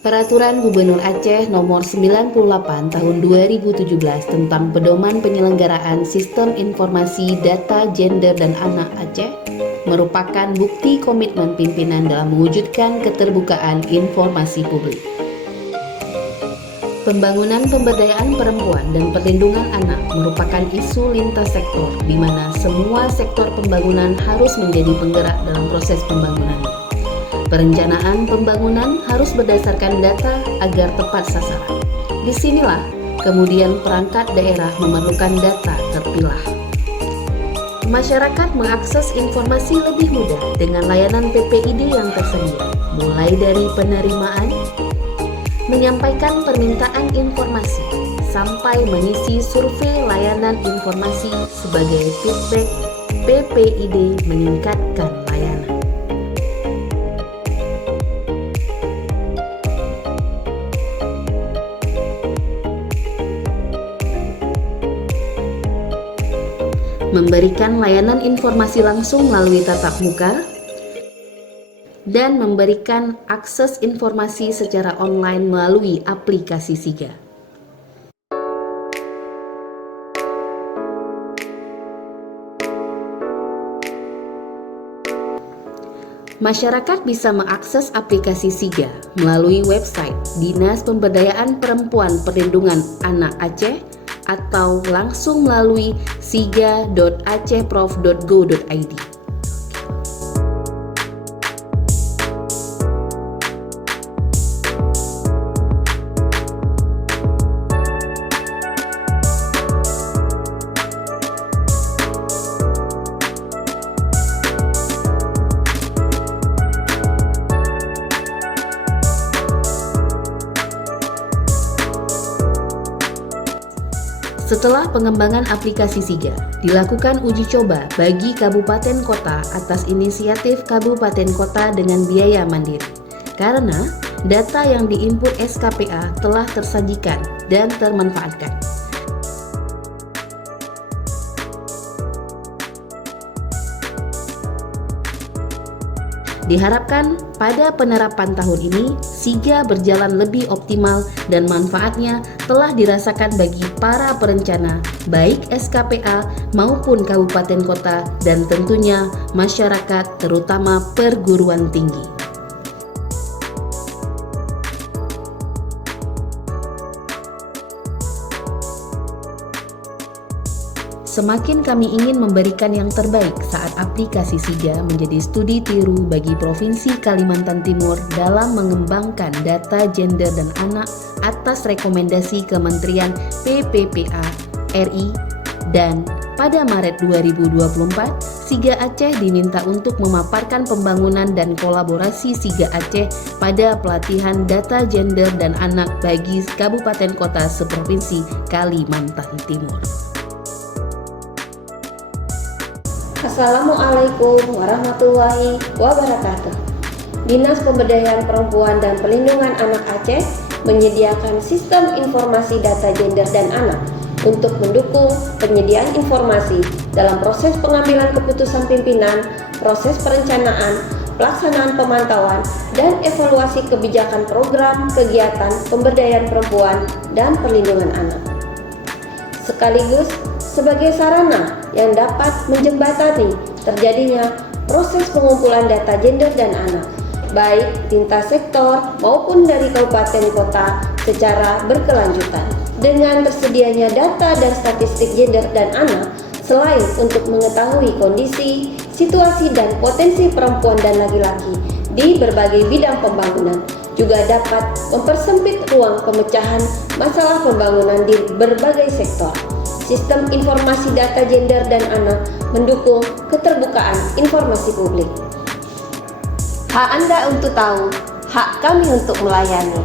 Peraturan Gubernur Aceh Nomor 98 Tahun 2017 tentang Pedoman Penyelenggaraan Sistem Informasi Data Gender dan Anak Aceh merupakan bukti komitmen pimpinan dalam mewujudkan keterbukaan informasi publik. Pembangunan pemberdayaan perempuan dan perlindungan anak merupakan isu lintas sektor di mana semua sektor pembangunan harus menjadi penggerak dalam proses pembangunan. Perencanaan pembangunan harus berdasarkan data agar tepat sasaran. Disinilah kemudian perangkat daerah memerlukan data terpilah. Masyarakat mengakses informasi lebih mudah dengan layanan PPID yang tersedia, mulai dari penerimaan, menyampaikan permintaan informasi, sampai mengisi survei layanan informasi sebagai feedback. PPID meningkatkan layanan. Memberikan layanan informasi langsung melalui tatap muka, dan memberikan akses informasi secara online melalui aplikasi SIGA. Masyarakat bisa mengakses aplikasi SIGA melalui website Dinas Pemberdayaan Perempuan Perlindungan Anak Aceh atau langsung melalui siga.acehprof.go.id. Setelah pengembangan aplikasi SIGA, dilakukan uji coba bagi kabupaten kota atas inisiatif kabupaten kota dengan biaya mandiri. Karena data yang diinput SKPA telah tersajikan dan termanfaatkan. Diharapkan pada penerapan tahun ini, SIGA berjalan lebih optimal dan manfaatnya telah dirasakan bagi para perencana, baik SKPA maupun kabupaten kota dan tentunya masyarakat terutama perguruan tinggi. Semakin kami ingin memberikan yang terbaik saat aplikasi SIGA menjadi studi tiru bagi Provinsi Kalimantan Timur dalam mengembangkan data gender dan anak atas rekomendasi Kementerian PPPA RI, dan pada Maret 2024, SIGA Aceh diminta untuk memaparkan pembangunan dan kolaborasi SIGA Aceh pada pelatihan data gender dan anak bagi kabupaten kota seprovinsi Kalimantan Timur. Assalamualaikum warahmatullahi wabarakatuh. Dinas Pemberdayaan Perempuan dan Perlindungan Anak Aceh menyediakan sistem informasi data gender dan anak untuk mendukung penyediaan informasi dalam proses pengambilan keputusan pimpinan, proses perencanaan, pelaksanaan pemantauan, dan evaluasi kebijakan program kegiatan pemberdayaan perempuan dan perlindungan anak. Sekaligus sebagai sarana yang dapat menjembatani terjadinya proses pengumpulan data gender dan anak, baik lintas sektor maupun dari kabupaten kota secara berkelanjutan. Dengan tersedianya data dan statistik gender dan anak, selain untuk mengetahui kondisi, situasi, dan potensi perempuan dan laki-laki di berbagai bidang pembangunan, juga dapat mempersempit ruang pemecahan masalah pembangunan di berbagai sektor. Sistem informasi data gender dan anak mendukung keterbukaan informasi publik. Hak Anda untuk tahu, hak kami untuk melayani.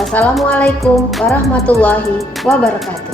Wassalamualaikum warahmatullahi wabarakatuh.